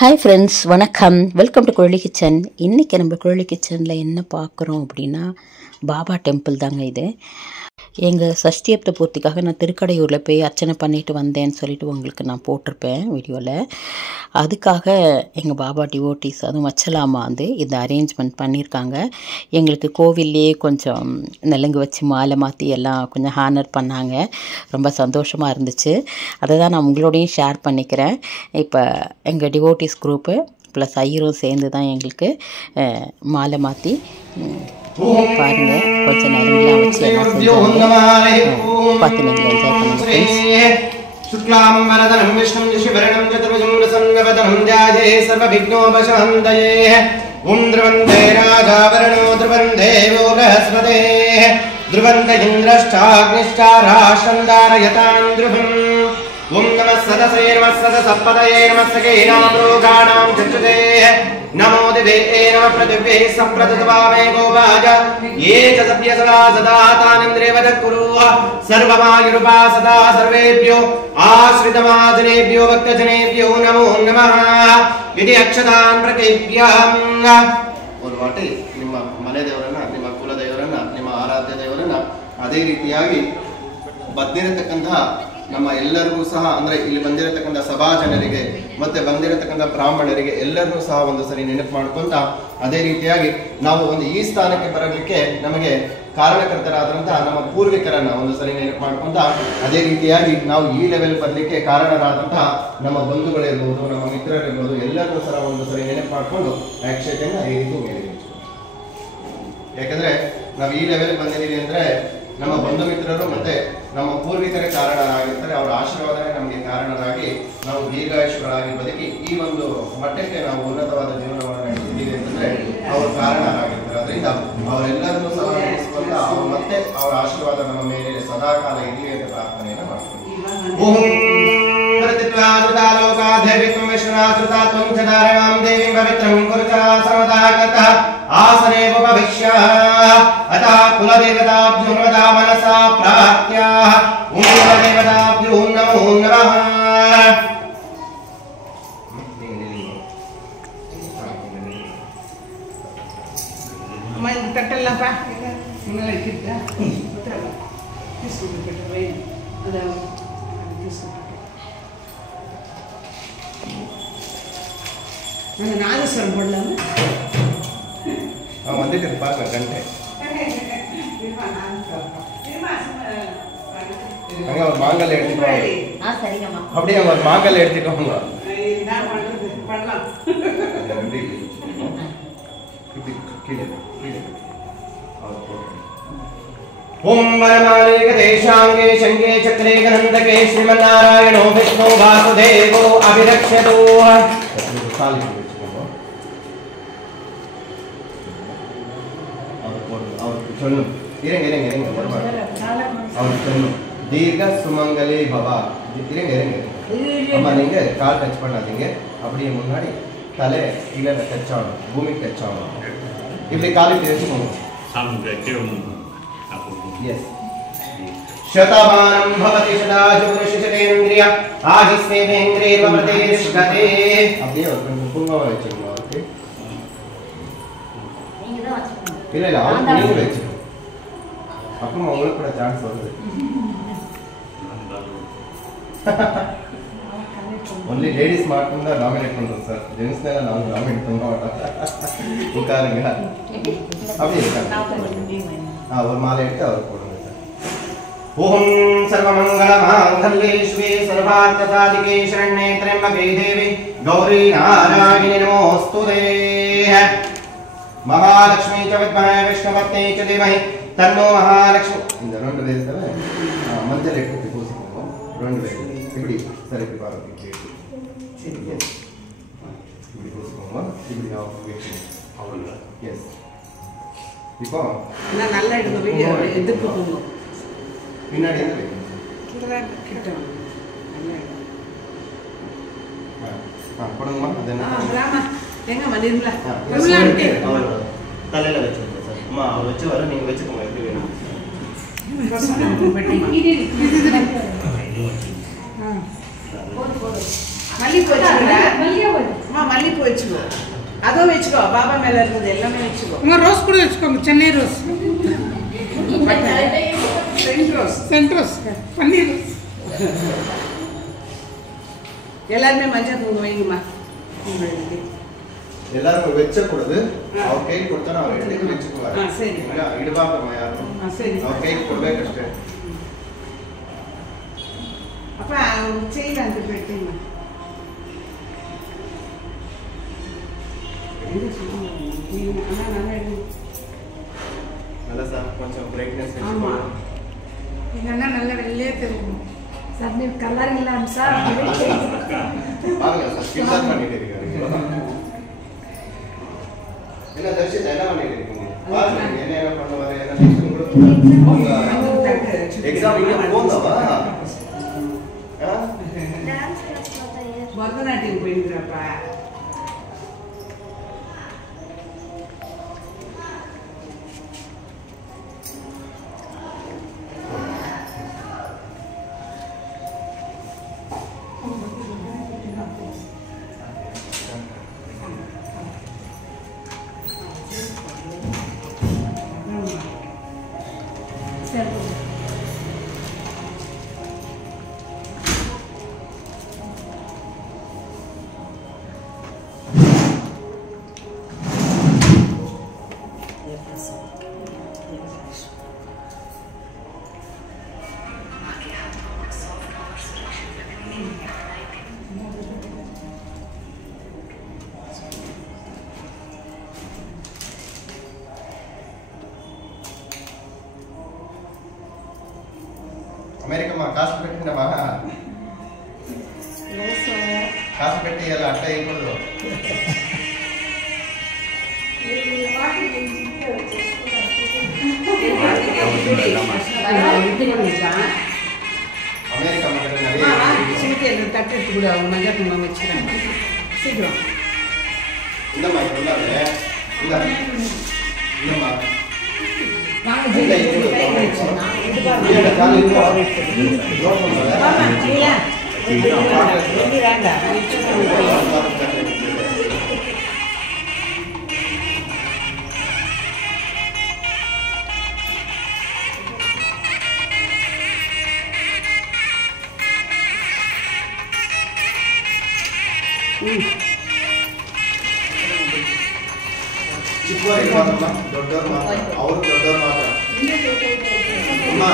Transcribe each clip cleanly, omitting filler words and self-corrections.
Hi friends, வணக்கம். Welcome to Kuzhali kitchen. இன்றைக்கி நம்ம குழலி கிச்சனில் என்ன பார்க்குறோம் அப்படின்னா, பாபா டெம்பிள் தாங்க இது. எங்கள் சஷ்டியப்த பூர்த்திக்காக நான் திருக்கடையூரில் போய் அர்ச்சனை பண்ணிட்டு வந்தேன்னு சொல்லிட்டு உங்களுக்கு நான் போட்டிருப்பேன் வீடியோவில். அதுக்காக எங்கள் பாபா டிவோட்டிஸ், அதுவும் வச்சலாமா இந்த அரேஞ்ச்மெண்ட் பண்ணியிருக்காங்க. எங்களுக்கு கோவில்லையே கொஞ்சம் நெலுங்கு வச்சு மாலை மாற்றி எல்லாம் கொஞ்சம் ஹானர் பண்ணாங்க. ரொம்ப சந்தோஷமாக இருந்துச்சு. அதை தான் நான் உங்களோடையும் ஷேர் பண்ணிக்கிறேன். இப்போ எங்கள் டிவோட்டிஸ் குரூப்பு ப்ளஸ் ஐயரும் சேர்ந்து தான் எங்களுக்கு மாலை மாற்றி பாருங்க, கொஞ்சம் நேரம்லாம் வச்சு எல்லாம் செஞ்சாங்க. பார்த்து நீங்கள் என்ஜாய் பண்ணுங்க. சுக்லாம் வரதனம் விஷ்ணும் சிவரணம் சதுர்புஜம் பிரசன்னவதனம் த்யாயே சர்வவிக்னோபசாந்தயே. ஓம் த்ருவந்தே ராஜாவரணோ த்ருவந்தே யோ பிரஹஸ்பதே த்ருவந்த இந்திரஷ்டாக்னிஷ்டாராஷந்தாரயதாம் த்ருவம். ஓம் நமः சதசே நமः சதசப்பதயே நமः சகேனாம் ரோகாணாம் சச்சுதே. नमो दिवे नमः पृथिवे सप्रततवामे गोपाज ये च सभ्य सदा सदा तानिन्द्रेवद कुरु सर्वमायुरुपा सदा सर्वेभ्यो आश्रितमाजनेभ्यो भक्तजनेभ्यो नमो नमः इति अक्षतान् प्रकेभ्यम्. ಒಂದು ವಾಟಿ ನಿಮ್ಮ ಮನೆ ದೇವರನ್ನ, ನಿಮ್ಮ ಕುಲ ದೇವರನ್ನ, ನಿಮ್ಮ ಆರಾಧ್ಯ ದೇವರನ್ನ ಅದೇ ರೀತಿಯಾಗಿ ಬಂದಿರತಕ್ಕಂತಹ ನಮ್ಮ ಎಲ್ಲರಿಗೂ ಸಹ, ಅಂದ್ರೆ ಇಲ್ಲಿ ಬಂದಿರತಕ್ಕಂಥ ಸಭಾ ಜನರಿಗೆ ಮತ್ತೆ ಬಂದಿರತಕ್ಕಂಥ ಬ್ರಾಹ್ಮಣರಿಗೆ ಎಲ್ಲರಿಗೂ ಸಹ ಒಂದು ಸರಿ ನೆನಪು ಮಾಡ್ಕೊಂತ, ಅದೇ ರೀತಿಯಾಗಿ ನಾವು ಒಂದು ಈ ಸ್ಥಾನಕ್ಕೆ ಬರಲಿಕ್ಕೆ ನಮಗೆ ಕಾರಣಕರ್ತರಾದಂತಹ ನಮ್ಮ ಪೂರ್ವಿಕರನ್ನ ಒಂದು ಸರಿ ನೆನಪು ಮಾಡ್ಕೊಂತ, ಅದೇ ರೀತಿಯಾಗಿ ನಾವು ಈ ಲೆವೆಲ್ ಬರಲಿಕ್ಕೆ ಕಾರಣರಾದಂತಹ ನಮ್ಮ ಬಂಧುಗಳಿರ್ಬೋದು, ನಮ್ಮ ಮಿತ್ರರಿರ್ಬೋದು, ಎಲ್ಲರಿಗೂ ಸಹ ಒಂದು ಸರಿ ನೆನಪು ಮಾಡ್ಕೊಂಡು ಅಕ್ಷತೆಯನ್ನ ಈ ರೀತಿ ಮೇಲೆ. ಯಾಕಂದ್ರೆ ನಾವು ಈ ಲೆವೆಲ್ ಬಂದಿದ್ದೀವಿ ಅಂದ್ರೆ ನಮ್ಮ ಬಂಧು ಮಿತ್ರರು ಮತ್ತೆ ನಮ್ಮ ಪೂರ್ವಿಕರೇ ಕಾರಣರಾಗಿರ್ತಾರೆ. ಅವರ ಆಶೀರ್ವಾದನೇ ನಮಗೆ ಕಾರಣರಾಗಿ ನಾವು ದೀರ್ಘಾಯುಷ್ಯರಾಗಿ ಬದುಕಿ ಈ ಒಂದು ಮಟ್ಟಕ್ಕೆ ನಾವು ಉನ್ನತವಾದ ಜೀವನವನ್ನು ನಡೆಸಿದ್ದೀವಿ ಅಂತಂದ್ರೆ ಅವರು ಕಾರಣರಾಗಿರ್ತಾರೆ. ಅದರಿಂದ ಅವರೆಲ್ಲರನ್ನೂ ಸಹ ನಡೆಸುವಂತ ಅವರು ಮತ್ತೆ ಅವರ ಆಶೀರ್ವಾದ ನಮ್ಮ ಮೇಲೆ ಸದಾ ಕಾಲ ಇರಲಿ ಅಂತ ಪ್ರಾರ್ಥನೆಯನ್ನು ಮಾಡ್ತೀವಿ. आसने भविष्य अतः कुलदेवताभ्यो नमः मनसा प्रार्थ्य ओम कुलदेवताभ्यो नमो नमः. मैं तटल्ला पा मुनला इक्किद्दा उतरಲ್ಲ తీసుకుంటూ పెట్టవే అలా తీసుకుంటూ ನಾನು ನಾಗೇಶ್ವರ ಬಳ್ಳಮ್ಮ வந்துட்டு பாருங்க கண்டே அங்க ஒரு மாங்கல் எடுத்துட்டு வாங்க. சரிங்கம்மா, அப்படியே ஒரு மாங்கல் எடுத்துட்டு வாங்க. நான் பண்றது பண்ணலாம். ओम वरमालिक देशांगे शंगे चक्रे गणंदके श्रीमन्नारायणो विष्णु वासुदेवो अभिरक्षतु. दीर्घ सुमंगले भवा. அம்மா நீங்க கால் டச் பண்ணாதீங்க, அப்படியே முன்னாடி தலை கீழே டச் ஆகணும், பூமி டச் ஆகணும். இப்படி காலை வச்சுக்கோங்க. எஸ். शतमानं भवति शताजु पुरुषशतेन्द्रिय आहिस्वेन्द्रियर्व प्रतिष्ठते. அப்படியே ஒரு கொஞ்சம் குங்குமம் வச்சுக்கோங்க. ஓகே, நீங்க தான் வச்சுக்கணும். இல்ல இல்ல அவங்க நீங்க வச்சுக்கோங்க. அப்புறம் உங்களுக்கு கூட சான்ஸ் வருது. only ladies மட்டும் தான் நாமினேட் பண்றோம் சார். ஜென்ஸ் எல்லாம் நாம நாமினேட் பண்ண மாட்டோம். உட்காருங்க. அப்படியே உட்காருங்க. ஒரு மாலை எடுத்து அவர் போடுங்க சார். ஓம் சர்வமங்கள மாங்கல்யே ஸ்ரீ சர்வார்த்தசாதிகே சரண்யே த்ர்யம்பகே தேவி கௌரி நாராயணி நமோஸ்துதே. மகாலட்சுமி ச வித்மஹே விஷ்ணுபத்னே ச தீமஹி தன்னோ மகாலட்சுமி. இந்த ரெண்டு பேர் தவிர மஞ்சள் எடுத்து பூசிக்கணும். ரெண்டு பேர் இப்படி சரி இப்படி பாருங்க. இப்படி பூசிக்கோங்க. இப்படி அவ்வளோ. எஸ். இப்போ நான் நல்லா எடுங்க வீடியோ எதுக்கு போங்க. பின்னாடி இருந்து கிட்ட நல்லா போடுங்கம்மா. அது என்ன ராமா எங்க மதியம்ல தலையில வச்சுருங்க சார். அம்மா அவர் வச்சு வர நீங்க வச்சுக்கோங்க. எப்படி வேணும். மல்லிப்பூ வச்சுக்கோ. அம்மா மல்லிப்பூ வச்சுக்கோ. அதுவும் வச்சுக்கோ. பாபா மேல இருந்தது எல்லாமே வச்சுக்கோ. அம்மா ரோஸ் கூட வச்சுக்கோங்க. சென்னை ரோஸ், சென்ட் ரோஸ், பன்னீர் ரோஸ். எல்லாருமே மஞ்சள் தூங்க வைங்கம்மா. எல்லாரும் வச்சக்கூடாது. அவர் கேக் கொடுத்தா அவர் எடுத்து வச்சுக்குவாரு. சரி. இடுவாங்கம்மா யாரும். சரி. அவர் கேக் கொடுவே கஷ்டம். அப்ப செயின் அந்த போயிட்டீங்க. நல்லா சார் கொஞ்சம் பிரைட்னஸ் ஆமா. எங்கள் அண்ணா நல்லா வெள்ளையே தெரியும் சார். ನೀವು ಕಲರ್ ಇಲ್ಲ ಸರ್. பாருங்க சார் ஸ்கின் தான் பண்ணிட்டு இருக்காரு. என்ன தர்ஷித் என்ன பண்ணிட்டு இருக்கீங்க? பாருங்க என்ன பண்ணுவாரு என்ன டென்ஷன் கூட உங்க எக்ஸாம் இங்க போங்கவா? பரதநாட்டியம் போயிருக்கிறப்பா. అమెరికా కాసు పెట్టినవా? కాసు పెట్టి ఇలా అట్ట అయిపోదు. அமெரிக்கா மக்கள் நிறைய தட்டு எடுத்து கூட அவங்க மஞ்சள் குங்குமம் வச்சுக்கிறாங்க. சீக்கிரம் இல்லம்மா சொல்லாது இல்லம்மா ಚಿಕ್ಕವರಿಗೆ ಮಾತ್ರ ದೊಡ್ಡವ್ರು ಮಾತ್ರ ಅವ್ರಿಗೆ ದೊಡ್ಡವ್ರು ಮಾತ್ರ ಅಮ್ಮ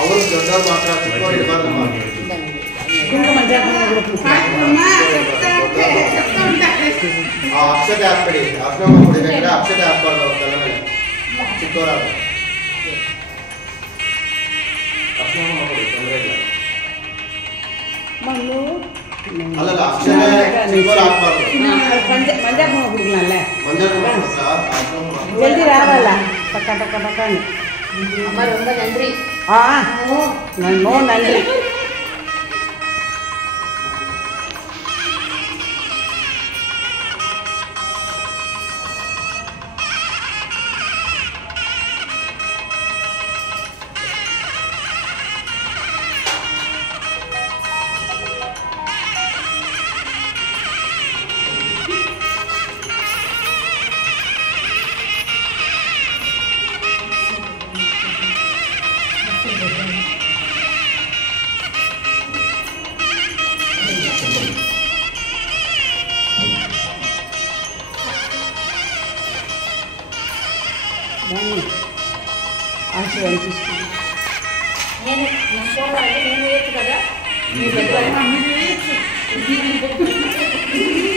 ಅವ್ರಿಗೆ ದೊಡ್ಡವ್ರು ಮಾತ್ರ ಚಿಕ್ಕವರಿಗೆ ಮಾತ್ರಮ್ಮ ಅಕ್ಷತೆ ಹಾಕ್ಬೇಡಿ ಅರ್ಶನ ಕುಡಿಬೇಕಾದ್ರೆ ಅಕ್ಷತೆ ಹಾಕ್ಬಾರ್ದು ಅವ್ರ ತಲೆ ಮೇಲೆ ಚಿಕ್ಕವರಾಗ ಅರ್ಶನ ಮಾಡ್ಕೊಡಿ ತೊಂದರೆ ಇಲ್ಲ ಅಲ್ಲಲ್ಲ ಅಕ್ಷತೆ ಚಿಕ್ಕವರು ಹಾಕ್ಬಾರ್ದು மஞ்சள் குங்குமம் கொடுக்கலாம்ல ಮಂಜಲ್ ஜல்தி ராவல டக்க டக்க டக்கன்னு அம்மா ரொம்ப நன்றி. நோ நன்றி.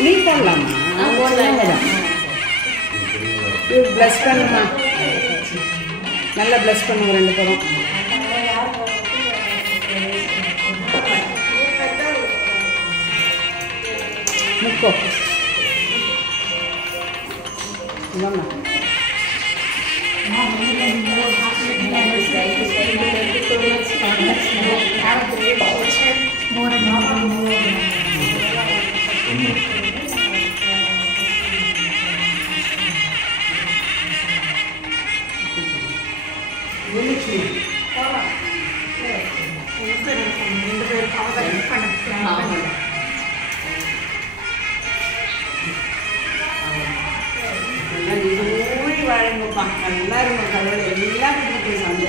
நீ போடலாமா? ப்ளஸ் பண்ணுமா? நல்லா ப்ளஸ் பண்ணுங்க ரெண்டு பேரும். முக்கோ வாங்க. இருங்கம்மா, நல்லா இருங்க கடவுளை எல்லாம் கொடுத்து சாமி.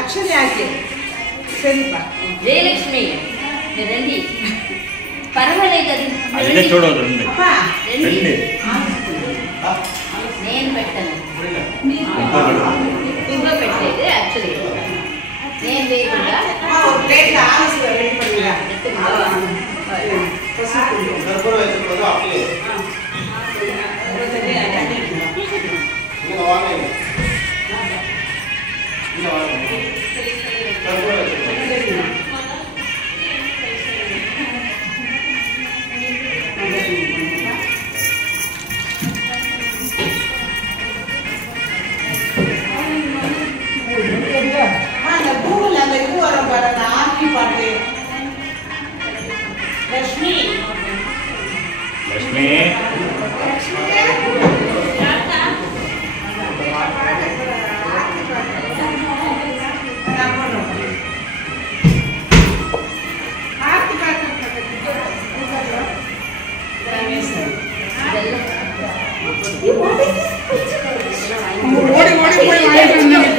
அக்ஷரி ஆக்கி சரிப்பா. జయలక్ష్మి రండి, పర్వాలేదు అదే చూడదు రండి அப்பா రండి నేను పెట్టాను, ఇంకో పెట్టలేదు యాక్చువల్లీ నేను వేయకుండా ஒரு பிளேட்ல ஆல்ஸ் ரெடி பண்ணுங்க. கற்பூரம் வச்சுக்கிறது அப்படியே இங்க வாங்க, இங்க வாங்க. கற்பூரம் வச்சுக்கிறது அந்த கூகுள் அந்த இது வரும் பாரு, அந்த ஆர்மி பாட்டு. லட்சுமி లక్ష్మి ஓடி ஓடி போய் வாங்கிட்டு வந்தேன்.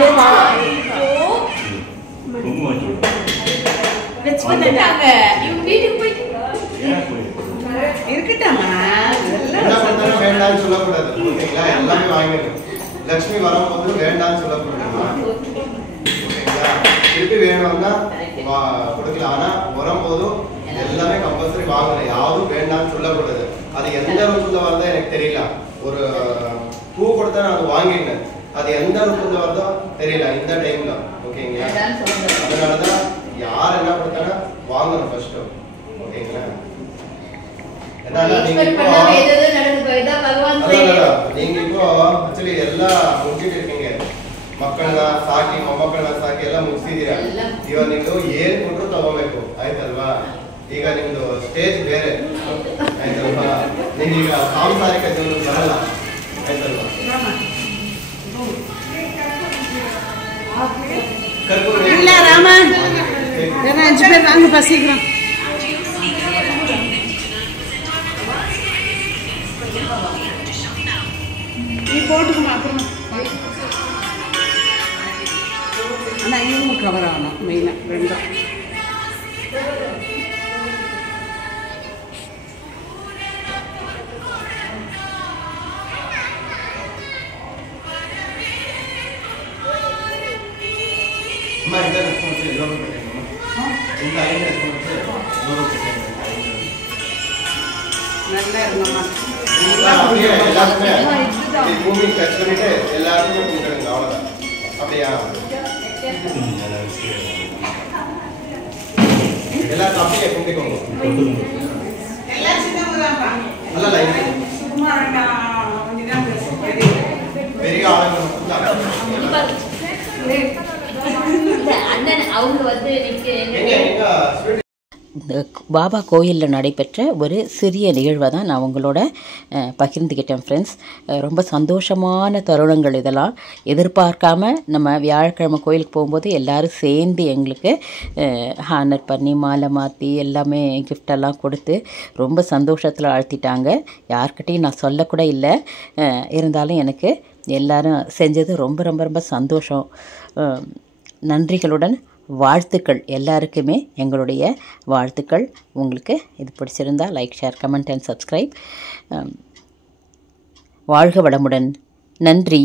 குங்குமம் చూడు வச்சுக்கிட்டாங்க இவங்க வீட்டுக்கு போய் இருக்கட்டாமா, என்ன பண்ணாலும் வேண்டாம்னு சொல்லக்கூடாது. ஓகேங்களா? எல்லாமே வாங்கிடணும். லட்சுமி வரும்போது வேண்டாம்னு சொல்லக்கூடாதுமா. ஓகேங்களா? திருப்பி வேணும்னா கொடுக்கலாம். ஆனா வரும்போதும் எல்லாமே கம்பல்சரி வாங்கணும். யாரும் வேண்டாம்னு சொல்லக்கூடாது. அது எந்த ரூபத்துல வருதோ எனக்கு தெரியல. ஒரு பூ கொடுத்தா நான் அது வாங்கிட்டேன். அது எந்த ரூபத்துல வருதோ தெரியல இந்த டைம்ல. ஓகேங்களா? அதனாலதான் யார் என்ன கொடுத்தாலும் வாங்கணும் ஃபர்ஸ்ட். ஓகேங்களா? நீங்க இப்போ ಆಕ್ಚುಲಿ ಎಲ್ಲ ಮುಗಿಸಿಟ್ಟಿರ್ತೀங்க. ಮಕ್ಕಳನ್ನ ಸಾಕಿ ಮೊಮ್ಮಕ್ಕಳನ್ನ ಸಾಕಿ ಎಲ್ಲ ಮುಗಿಸಿದೀರಾ. ಇವಾಗ ನೀವು ಏನ್ ಕೊಟ್ಟರು ತಗೋಬೇಕು, ಆಯ್ತಲ್ವಾ? ಈಗ ನಿಮ್ದು ಸ್ಟೇಜ್ ಬೇರೆ ಆಯ್ತಲ್ವಾ? ನೀವೀಗ ಸಾಂಸಾರಿಕ ಜೀವನ ಬರಲ್ಲ, ಆಯ್ತಲ್ವಾ? இல்ல ராமா, ஏன்னா 5 பேர் வாங்க பசிக்கிறோம். நீ போட்டுக்குமா அப்புறம். ஆனா இவங்க கவர் ஆகணும் மெயினா ரெண்டும். ಅಮ್ಮ ಇಂದ ರೆಸ್ಪಾನ್ಸ್ ಎಲ್ಲರೂ ಕೊಟ್ಟಿದ್ದೀನಮ್ಮ. ಇಂದ ಐದು ರೆಸ್ಪಾನ್ಸ್ ಎಲ್ಲರೂ ಕೊಟ್ಟಿದ್ದೀನಿ. நல்லா இருங்கம்மா. அப்படியே எல்லாருமே ಈ ಭೂಮಿ ಟಚ್ பண்ணிட்டு எல்லாருமே கும்பிடுங்க. அவ்வளவுதான். அப்படியா? எல்லாரும் அப்படியே கும்பிட்டுக்கோங்க. எல்லாம் சின்னவங்க தான்ப்பா. நல்ல லைன். சும்மா கொஞ்சம் பெரிய ஆளுங்க மட்டும்தான். அண்ணன் அவங்க வந்து எங்க ஸ்வீட் இந்த பாபா கோயிலில் நடைபெற்ற ஒரு சிறிய நிகழ்வை தான் நான் உங்களோட பகிர்ந்துக்கிட்டேன் ஃப்ரெண்ட்ஸ். ரொம்ப சந்தோஷமான தருணங்கள் இதெல்லாம். எதிர்பார்க்காம நம்ம வியாழக்கிழமை கோயிலுக்கு போகும்போது எல்லோரும் சேர்ந்து எங்களுக்கு ஹானர் பண்ணி மாலை மாற்றி எல்லாமே கிஃப்டெல்லாம் கொடுத்து ரொம்ப சந்தோஷத்தில் ஆழ்த்திட்டாங்க. யார்கிட்டையும் நான் சொல்லக்கூட இல்லை. இருந்தாலும் எனக்கு எல்லோரும் செஞ்சது ரொம்ப ரொம்ப ரொம்ப சந்தோஷம். நன்றிகளுடன் வாழ்த்துக்கள் எல்லாருக்குமே எங்களுடைய வாழ்த்துக்கள். உங்களுக்கு இது பிடிச்சிருந்தா like, share, comment and subscribe. வாழ்க வளமுடன். நன்றி.